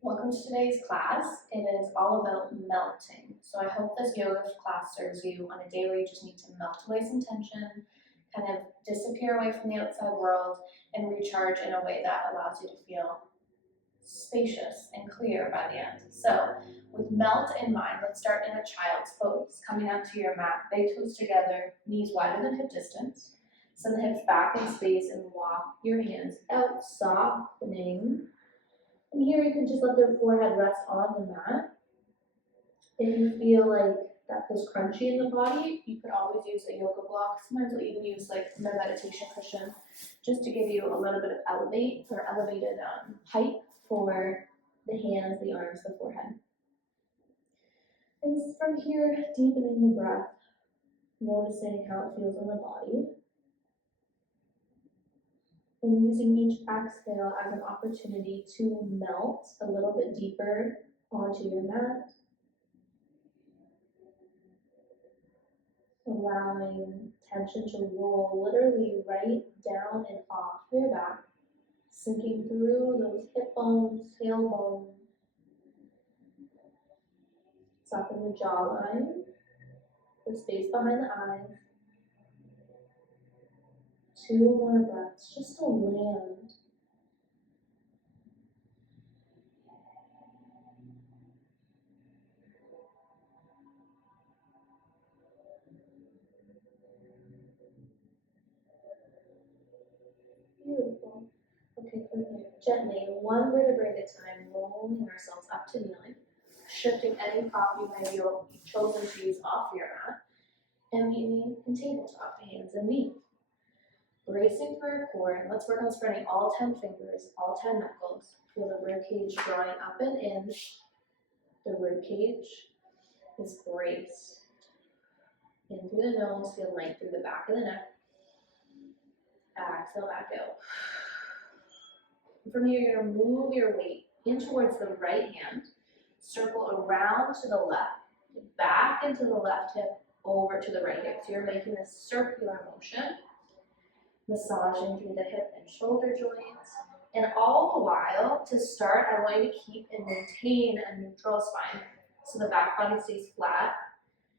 Welcome to today's class. It is all about melting. So I hope this yoga class serves you on a day where you just need to melt away some tension, kind of disappear away from the outside world, and recharge in a way that allows you to feel spacious and clear by the end. So with melt in mind, let's start in a child's pose, coming onto your mat, big toes together, knees wider than hip distance. Send the hips back in space and walk your hands out, softening. And here you can just let the forehead rest on the mat. If you feel like that feels crunchy in the body, you could always use a yoga block. Sometimes we'll even use like a meditation cushion just to give you a little bit of elevated height for the hands, the arms, the forehead. And from here, deepening the breath, noticing how it feels in the body. And using each exhale as an opportunity to melt a little bit deeper onto your mat. Allowing tension to roll literally right down and off your back, sinking through those hip bones, tailbone. Soften the jawline, the space behind the eyes. 2 more breaths just to land. Beautiful. Okay, from here, gently, 1 vertebrae at a time, rolling ourselves up to kneeling, shifting any prop you may have chosen to use off your mat, and meeting in tabletop, hands and knees. Bracing through our core, and let's work on spreading all 10 fingers, all 10 knuckles. Feel the rib cage drawing up and in. The rib cage is braced. In through the nose, feel length through the back of the neck. Exhale back out. From here, you're going to move your weight in towards the right hand, circle around to the left, back into the left hip, over to the right hip. So you're making this circular motion, massaging through the hip and shoulder joints. And all the while, to start, I want you to keep and maintain a neutral spine. So the back body stays flat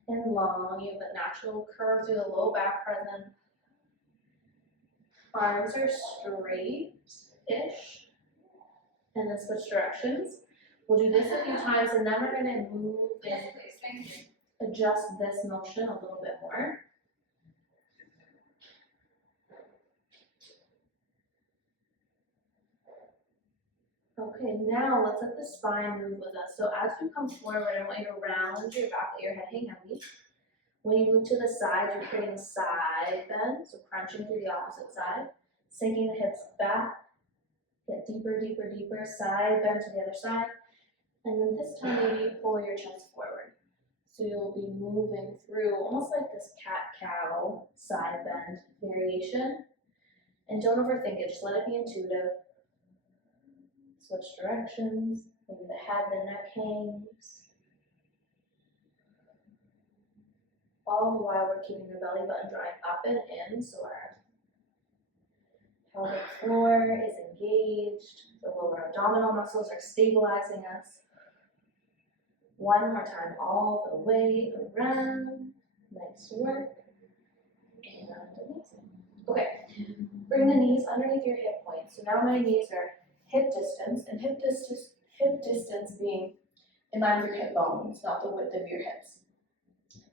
and long. You have that natural curve through the low back present. Arms are straight-ish. And then switch directions. We'll do this a few times, and then we're going to move and adjust this motion a little bit more. Okay, now let's let the spine move with us. So as you come forward, I want you to round your back, let your head hang heavy. When you move to the side, you're creating a side bend, so crunching through the opposite side, sinking the hips back, get deeper, deeper, deeper, side bend to the other side, and then this time maybe you pull your chest forward. So you'll be moving through almost like this cat-cow side bend variation. And don't overthink it, just let it be intuitive. Switch directions, maybe the head, the neck hangs. All the while we're keeping the belly button drawing up and in, so our pelvic floor is engaged, the lower abdominal muscles are stabilizing us. 1 more time, all the way around. Nice work. And amazing. Okay, bring the knees underneath your hip points. So now my knees are hip distance, and hip distance being in line with your hip bones, not the width of your hips.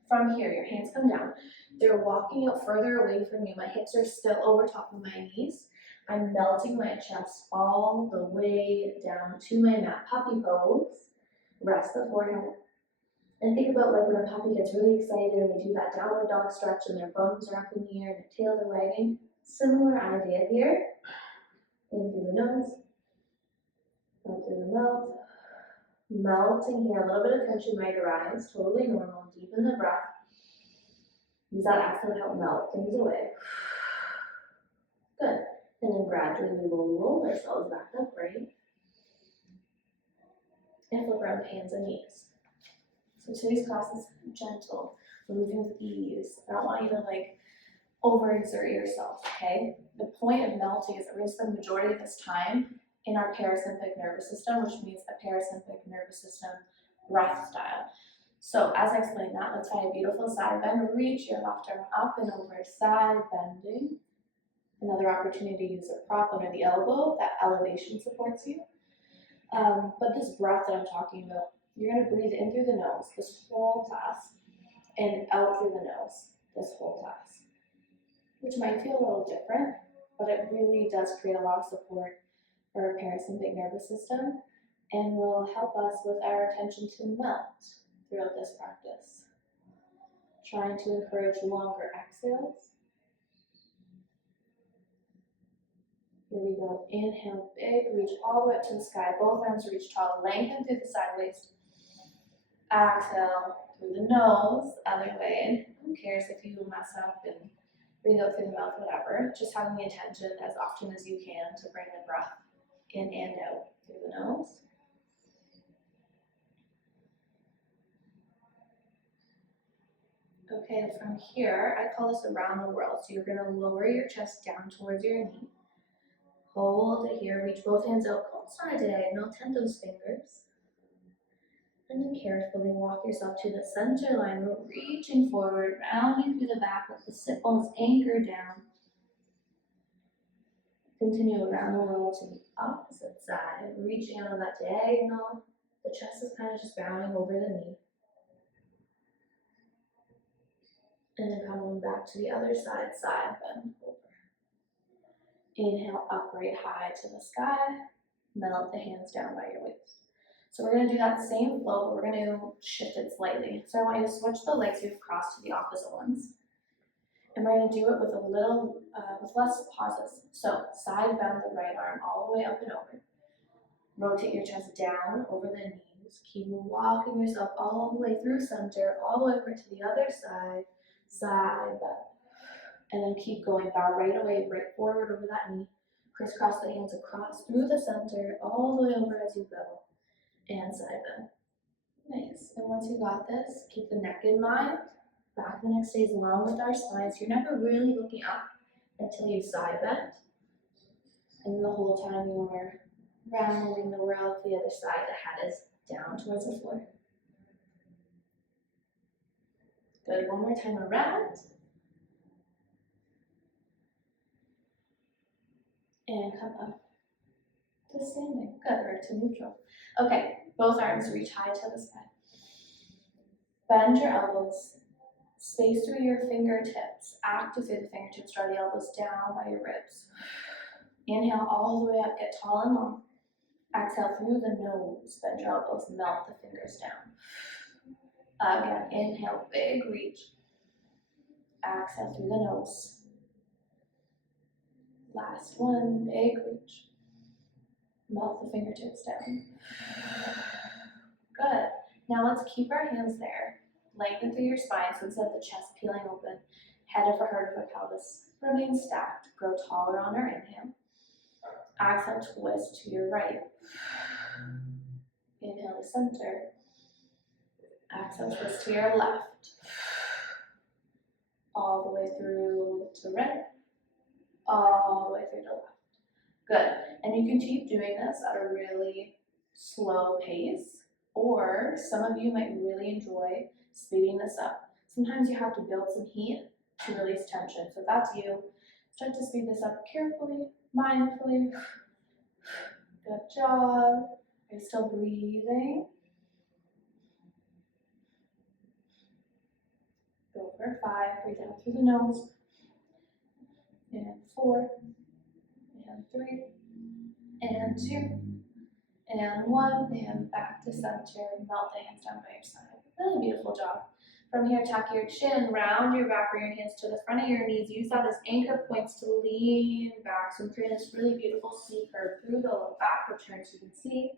From here, your hands come down. They're walking out further away from you. My hips are still over top of my knees. I'm melting my chest all the way down to my mat. Puppy pose. Rest the forehead. And think about like when a puppy gets really excited and they do that downward dog stretch and their bones are up in the air and their tails are wagging. Similar idea here. In through the nose. Out through the mouth. Melting here, a little bit of tension might arise, totally normal. Deepen the breath. Use that exhale to help melt things away. Good. And then gradually we will roll ourselves back upright and flip around to hands and knees. So today's class is gentle, moving with ease. I don't want you to like overexert yourself, okay? The point of melting is that we're going to spend the majority of this time in our parasympathetic nervous system, which means a parasympathetic nervous system breath style. So as I explained that, let's try a beautiful side bend. Reach your left arm up and over, side bending. Another opportunity to use a prop under the elbow, that elevation supports you. But this breath that I'm talking about, you're going to breathe in through the nose this whole class and out through the nose this whole class, which might feel a little different, but it really does create a lot of support for our parasympathetic nervous system and will help us with our attention to melt throughout this practice. Trying to encourage longer exhales. Here we go. Inhale, big, reach all the way up to the sky. Both arms reach tall, lengthen through the side waist. Exhale through the nose, other way. And who cares if you mess up and breathe out through the mouth, whatever. Just having the intention as often as you can to bring the breath in and out through the nose. Okay, from here, I call this around the world. So you're going to lower your chest down towards your knee. Hold it here, reach both hands out, almost on a diagonal, tend those fingers. And then carefully walk yourself to the center line, reaching forward, rounding through the back, let the sit bones anchor down. Continue around the world to the opposite side, reaching out on that diagonal. The chest is kind of just bowing over the knee. And then coming back to the other side, side bend over. Inhale, upright high to the sky. Melt the hands down by your waist. So we're going to do that same flow, but we're going to shift it slightly. So I want you to switch the legs you've crossed to the opposite ones. And we're going to do it with a little, with less pauses. So side bend the right arm all the way up and over. Rotate your chest down over the knees. Keep walking yourself all the way through center, all the way over to the other side. Side bend. And then keep going, bow right away, right forward over that knee. Crisscross the hands across through the center, all the way over as you go. And side bend. Nice. And once you got this, keep the neck in mind. Back the neck stays long with our spine, so you're never really looking up until you side bend. And the whole time you're rounding the world to the other side, the head is down towards the floor. Good, one more time around. And come up to standing. Good, or to neutral. Okay, both arms reach high to the sky. Bend your elbows. Space through your fingertips. Active through the fingertips. Draw the elbows down by your ribs. Inhale all the way up. Get tall and long. Exhale through the nose. Bend your elbows. Melt the fingers down. Again, inhale, big reach. Exhale through the nose. Last one, big reach. Melt the fingertips down. Good. Now let's keep our hands there. Lengthen through your spine, so instead of the chest peeling open, head over heart over pelvis. Remain stacked. Grow taller on our inhale. Exhale, twist to your right. Inhale to center. Exhale, twist to your left. All the way through to right. All the way through to left. Good. And you can keep doing this at a really slow pace, or some of you might really enjoy speeding this up. Sometimes you have to build some heat to release tension. So if that's you, start to speed this up carefully, mindfully. Good job. Are you still breathing? Go for 5. Breathe out through the nose. And 4. And 3. And 2. And 1. And back to center. Melt the hands down by your side. Really beautiful job. From here, tuck your chin, round your back, bring your hands to the front of your knees. Use that as anchor points to lean back. So create this really beautiful C curve through the backward turn so you can see.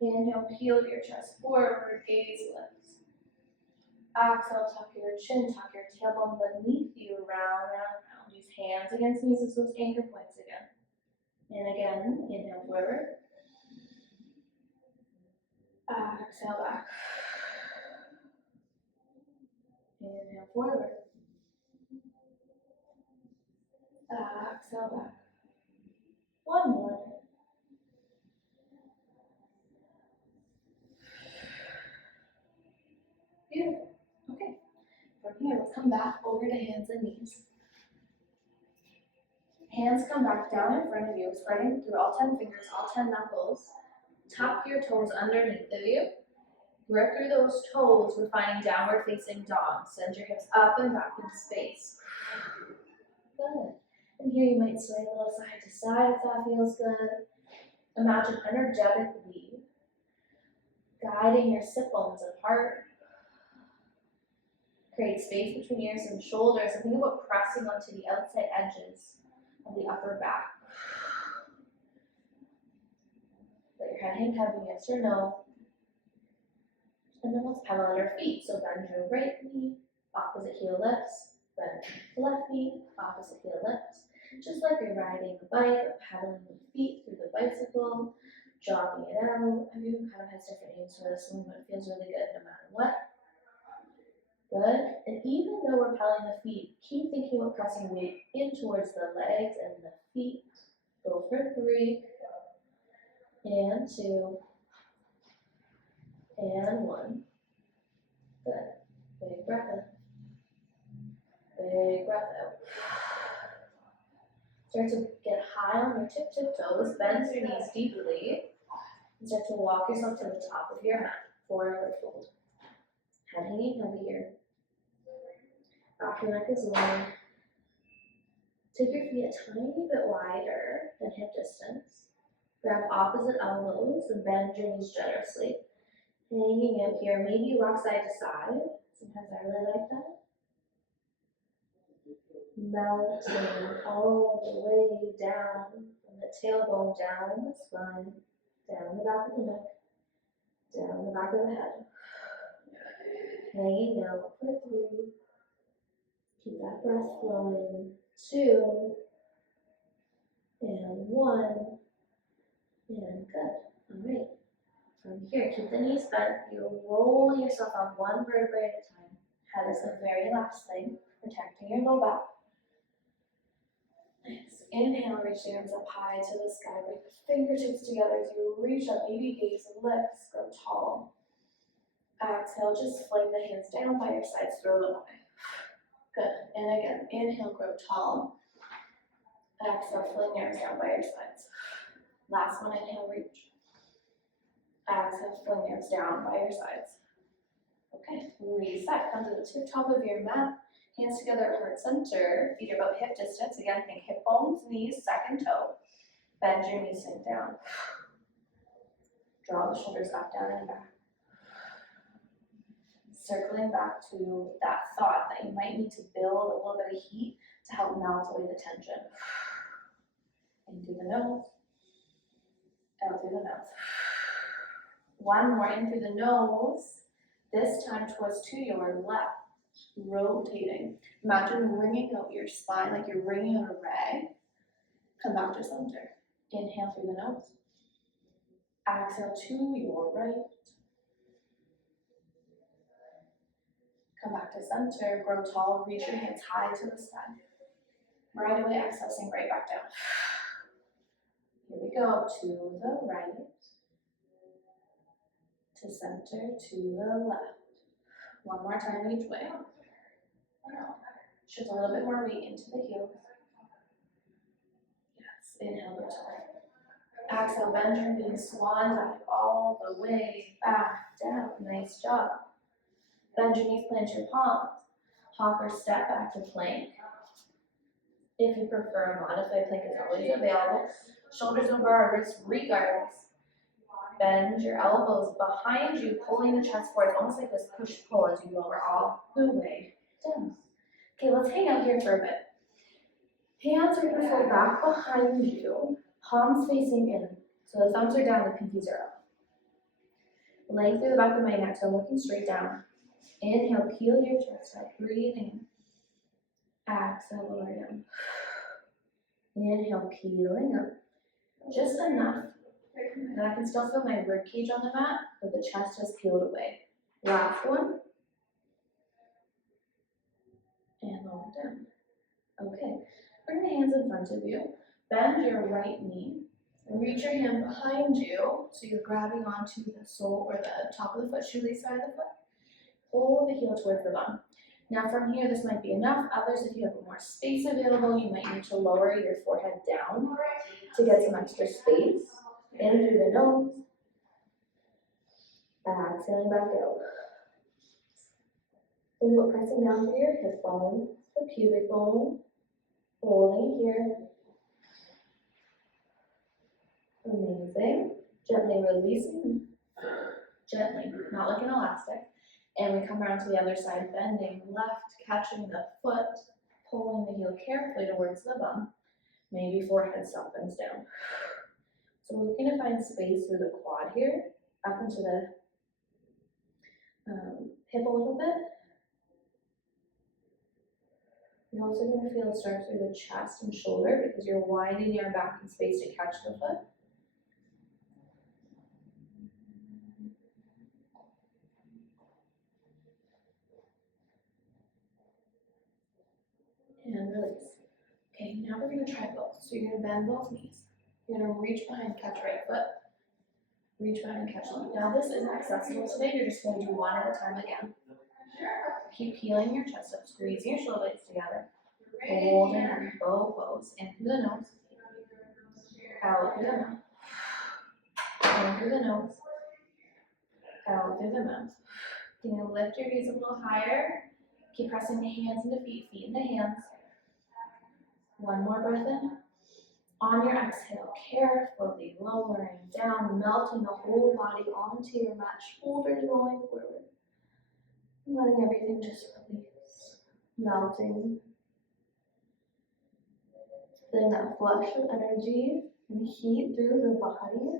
Inhale, peel your chest forward, gaze lifts. Exhale, tuck your chin, tuck your tailbone beneath you, round, round, round. Use hands against knees as those anchor points again. And again, inhale forward. Exhale back. Inhale forward. Exhale back. One more. Beautiful. Okay. From here, let's come back over to hands and knees. Hands come back down in front of you, spreading through all 10 fingers, all 10 knuckles. Tuck your toes underneath of you. Grip through those toes, refining downward facing dog. Send your hips up and back into space. Good. And here you might sway a little side to side if that feels good. Imagine energetically guiding your sit bones apart. Create space between ears and shoulders, and think about pressing onto the outside edges of the upper back. Let your head hang heavy, yes or no. And then let's pedal at our feet. So bend your right knee, opposite heel lifts. Bend the left knee, opposite heel lifts. Just like you're riding a bike or pedaling the feet through the bicycle, jogging it out. Everyone kind of has different names for this one, but it feels really good no matter what. Good. And even though we're pedaling the feet, keep thinking about pressing weight in towards the legs and the feet. Go for 3, and 2, and 1. Good. Big breath in. Big breath out. Start to get high on your tip-toes, bend your knees deeply, and start to walk yourself to the top of your mat. Forward fold. Head hanging heavy here. Back your neck is long. Take your feet a tiny bit wider than hip distance. Grab opposite elbows and bend your knees generously. Hanging out here, maybe rock side to side. Sometimes I really like that. Melting all the way down from the tailbone down the spine, down the back of the neck, down the back of the head. Hanging out for 3. Keep that breath flowing. 2, and 1, and good. All right. From here, keep the knees bent. You're rolling yourself up one vertebrae at a time. Head is the very last thing, protecting your low back. Nice. Inhale, reach the arms up high to the sky. Bring the fingertips together as you reach up, baby gaze, lifts, grow tall. Exhale, just fling the hands down by your sides, throw them away. Good. And again, inhale, grow tall. Exhale, fling the arms down by your sides. Last one, inhale, reach. Exhale, fling the arms down by your sides. Okay, reset. Come to the top of your mat. Hands together at heart center. Feet are about hip distance. Again, think hip bones, knees, second toe. Bend your knees, sink down. Draw the shoulders up, down, and back. Circling back to that thought that you might need to build a little bit of heat to help melt away the tension. In through the nose, out through the mouth. One more in through the nose, this time towards to your left, rotating. Imagine wringing out your spine like you're wringing out a rag. Come back to center. Inhale through the nose. Exhale to your right. Come back to center, grow tall, reach your hands high to the sky. Right away, exhale, sink right back down. Here we go, to the right, to center, to the left. One more time each way. Shift a little bit more weight into the heels. Yes, inhale, go tall. Exhale, bend your knees, swan dive all the way back down. Nice job. Bend your knees, plant your palms. Hop or step back to plank. If you prefer, a modified plank is always available. Shoulders over our wrists regardless. Bend your elbows behind you, pulling the chest forward, almost like this push-pull as you lower all the way down. Okay, let's hang out here for a bit. Hands are going to fold back behind you, palms facing in. So the thumbs are down, the pinkies are up. Length through the back of my neck, so I'm looking straight down. Inhale, peel your chest up, breathing. Exhale, lower down. Inhale, peeling up. Just enough. And I can still feel my rib cage on the mat, but the chest has peeled away. Last one. And lower down. Okay. Bring the hands in front of you. Bend your right knee. Reach your hand behind you, so you're grabbing onto the sole or the top of the foot, shoelace side of the foot. Pull the heel towards the bum. Now from here, this might be enough. Others, if you have more space available, you might need to lower your forehead down to get some extra space. In through the nose. Exhaling back out. Think about pressing down through your hip bone, the pubic bone, holding here. Amazing. Gently releasing, gently, not like an elastic. And we come around to the other side, bending left, catching the foot, pulling the heel carefully towards the bum. Maybe forehead softens down. So we're looking to find space through the quad here, up into the hip a little bit. You're also going to feel it start through the chest and shoulder because you're winding your back in space to catch the foot. And release. Okay, now we're going to try both. So you're going to bend both knees. You're going to reach behind, catch right foot. Reach behind, catch left. Now this isn't accessible today. You're just going to do one at a time again. Keep peeling your chest up, squeezing your shoulder blades together. Holding bow pose. In through the nose. Out through the mouth. In through the nose. Out through the mouth. You're going to lift your gaze a little higher. Keep pressing the hands into feet, feet into hands. One more breath in. On your exhale, carefully lowering down, melting the whole body onto your mat, shoulders rolling forward. Letting everything just release. Melting. Feeling that flush of energy and heat through the body.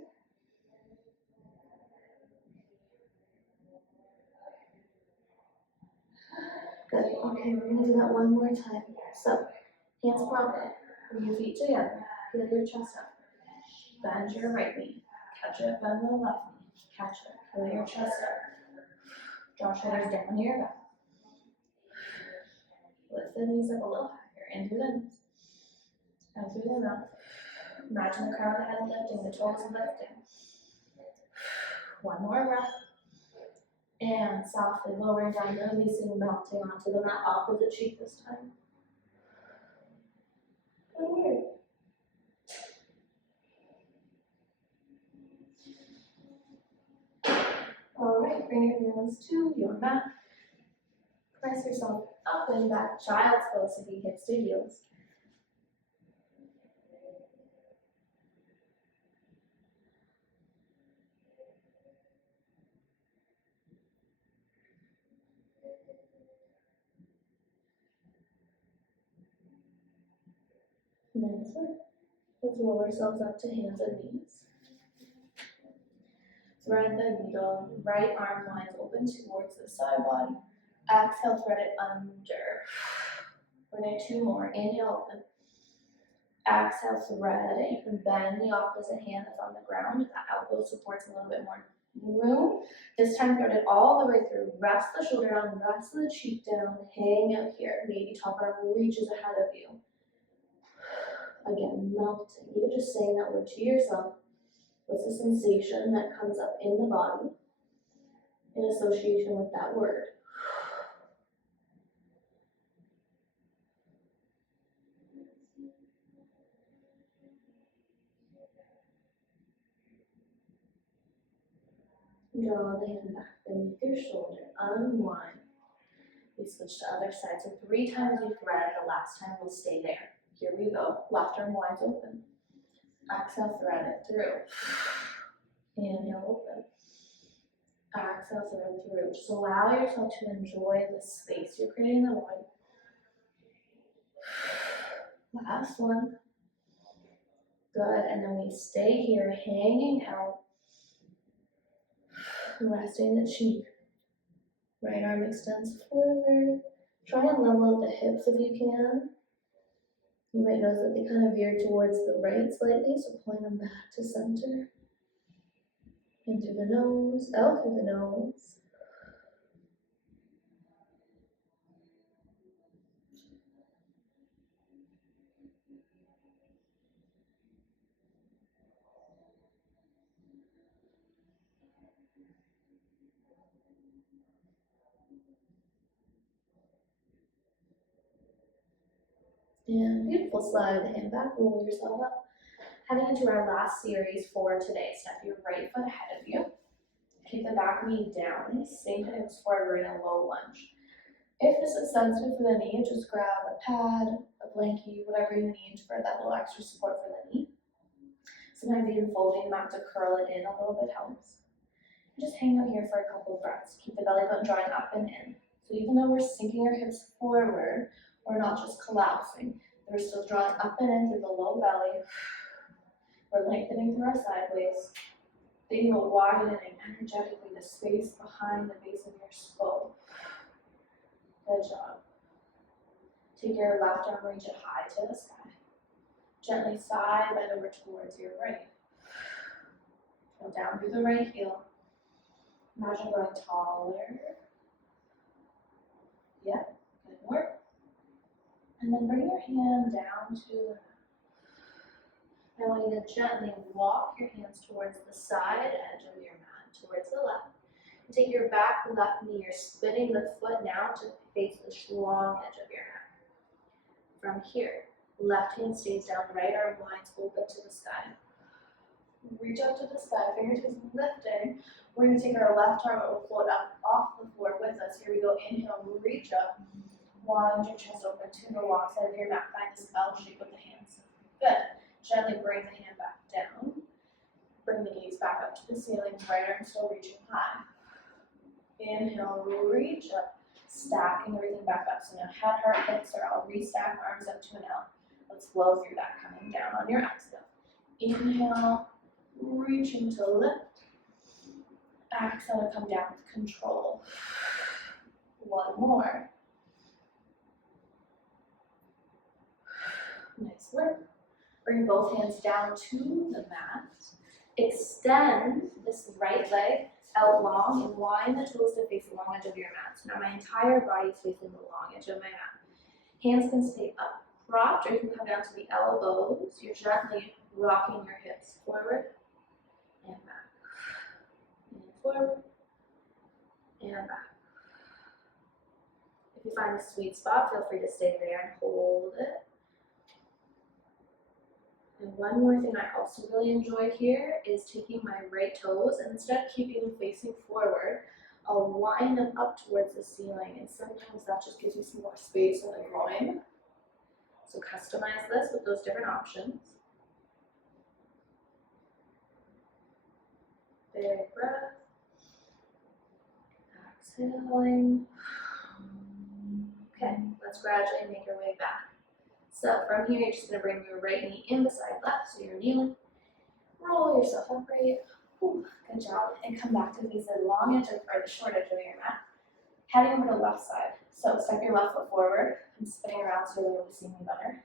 Good. Okay, we're going to do that one more time. So, hands proper. Bring your feet together. Peel your chest up. Bend your right knee. Catch it. Bend the left knee. Catch it. Peel your chest up. Draw shoulders down to your back. Lift the knees up a little higher. In through the nose. Out through the mouth. Imagine the crown of the head lifting, the toes lifting. One more breath. And softly lowering down, releasing, melting onto the mat, opposite cheek this time. Good. All right, bring your hands to your mat. Press yourself up and back, child's pose, sitting hips to heels. Nice work. Let's roll ourselves up to hands and knees. Thread the needle, right arm lines open towards the side body. Exhale, thread it under. We're going to do two more. Inhale, open. Exhale, thread it. You can bend the opposite hand that's on the ground. That elbow supports a little bit more room. This time, thread it all the way through. Rest the shoulder down, rest the cheek down. Hang out here. Maybe top arm reaches ahead of you. Again, melting. Even just saying that word to yourself. What's the sensation that comes up in the body in association with that word? Draw the hand back beneath your shoulder. Unwind. We switch to other side. So 3 times we thread. The last time we'll stay there. Here we go. Left arm wide open. Exhale, thread it through. Inhale, open. Exhale, thread through. Just allow yourself to enjoy the space you're creating in the body. Last one. Good. And then we stay here, hanging out. Resting the cheek. Right arm extends forward. Try and level out the hips if you can. You might notice that they kind of veer towards the right slightly, so pulling them back to center. In through the nose, out through the nose. And beautiful, slide the hand back, roll yourself up. Heading into our last series for today, step your right foot ahead of you. Keep the back knee down, sink the hips forward in a low lunge. If this is sensitive for the knee, just grab a pad, a blankie, whatever you need for that little extra support for the knee. Sometimes even folding them out to curl it in a little bit helps. Just hang out here for a couple of breaths. Keep the belly button drawing up and in. So even though we're sinking our hips forward, we're not just collapsing. We're still drawing up and in through the low belly. We're lengthening through our sideways. Thinking about widening energetically the space behind the base of your skull. Good job. Take your left arm, reach it high to the sky. Gently side bend over towards your right. Go down through the right heel. Imagine growing taller. Yep, good work. And then bring your hand down to the mat. I want you to gently walk your hands towards the side edge of your mat, towards the left. Take your back left knee, you're spinning the foot now to face the long edge of your mat. From here, left hand stays down, right arm lines open to the sky. Reach up to the sky, fingertips lifting. We're going to take our left arm, it will float up off the floor with us. Here we go, inhale, reach up. Lunge your chest open to the long side of your mat. Find this L shape with the hands. Good. Gently bring the hand back down. Bring the gaze back up to the ceiling. Right arm still reaching high. Inhale, reach up. Stacking everything back up. So now head, heart, hips are all restack, arms up to an L. Let's flow through that, coming down on your exhale. Inhale, reaching to lift. Exhale to come down with control. One more. Nice work. Bring both hands down to the mat. Extend this right leg out long and line the toes to face the long edge of your mat. So now my entire body is facing the long edge of my mat. Hands can stay up, propped, or you can come down to the elbows. You're gently rocking your hips forward and back. And forward and back. If you find a sweet spot, feel free to stay there and hold it. And one more thing I also really enjoy here is taking my right toes and instead of keeping them facing forward, I'll wind them up towards the ceiling, and sometimes that just gives you some more space in the groin. So customize this with those different options. Big breath. Exhaling. Okay, let's gradually make your way back. So from here, you're just going to bring your right knee in beside left, so you're kneeling. Roll yourself upright. Ooh, good job. And come back to face the long edge or the short edge of your mat. Heading over to the left side. So step your left foot forward and spinning around so you'll be able to see me better.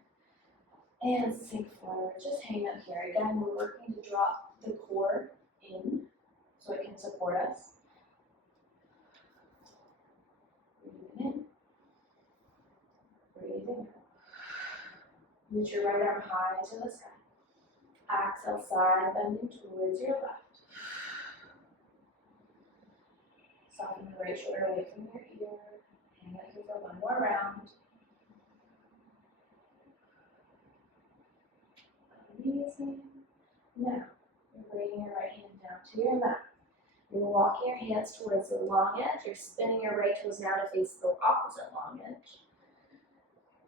And sink forward. Just hang out here. Again, we're working to drop the core in so it can support us. Breathing in. Breathing out. Reach your right arm high to the sky. Exhale, side bending towards your left. Soften the right shoulder away from your ear. Hang out here for one more round. Amazing. Now, you're bringing your right hand down to your mat. You're walking your hands towards the long edge. You're spinning your right toes now to face the opposite long edge.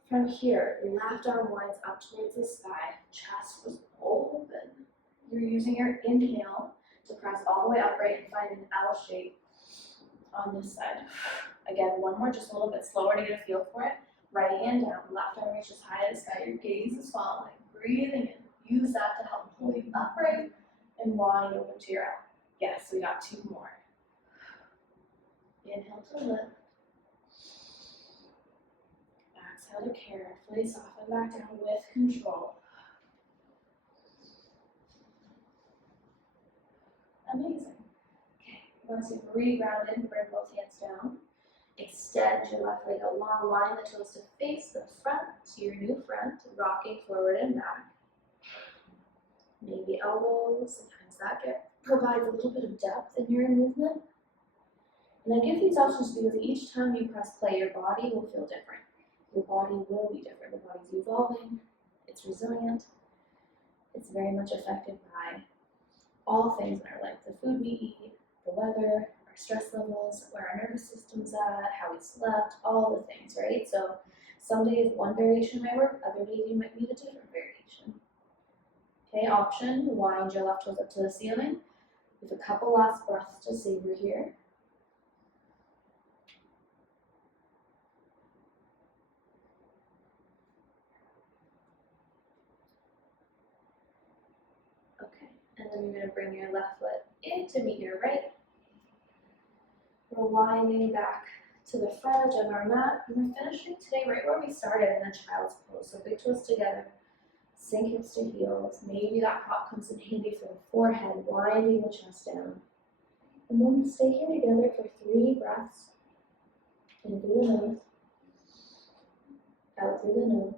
From here, your left arm winds up towards the sky, chest was open. You're using your inhale to press all the way upright and find an L shape on this side. Again, one more, just a little bit slower to get a feel for it. Right hand down, left arm reaches high to the sky, your gaze is following. Breathing in, use that to help pull you upright and wind over to your L. Yes, we got two more. Inhale to lift. Exhale to carefully soften back down with control. Amazing. Okay, once you've re-grounded, bring both hands down. Extend your left leg out long, wind the toes to face the front, to your new front, rocking forward and back. Maybe elbows, sometimes that provides a little bit of depth in your movement. And I give these options because each time you press play, your body will feel different. Your body will be different. The body's evolving, it's resilient, it's very much affected by all things in our life, the food we eat, the weather, our stress levels, where our nervous system's at, how we slept, all the things, right? So some days one variation might work, other days you might need a different variation. Okay, option, wind your left toes up to the ceiling. With a couple last breaths to savor here. Okay, and then you're going to bring your left foot in to meet your right. We're winding back to the front edge of our mat, and we're finishing today right where we started in a child's pose. So big toes together, sink hips to heels. Maybe that prop comes in handy for the forehead, winding the chest down. And then we'll stay here together for 3 breaths. In through the nose, out through the nose.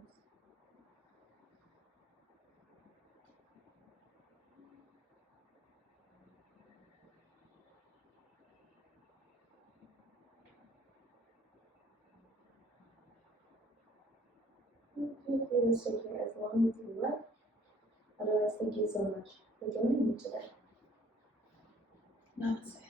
Feel free to stay here as long as you like. Otherwise, thank you so much for joining me today. Namaste.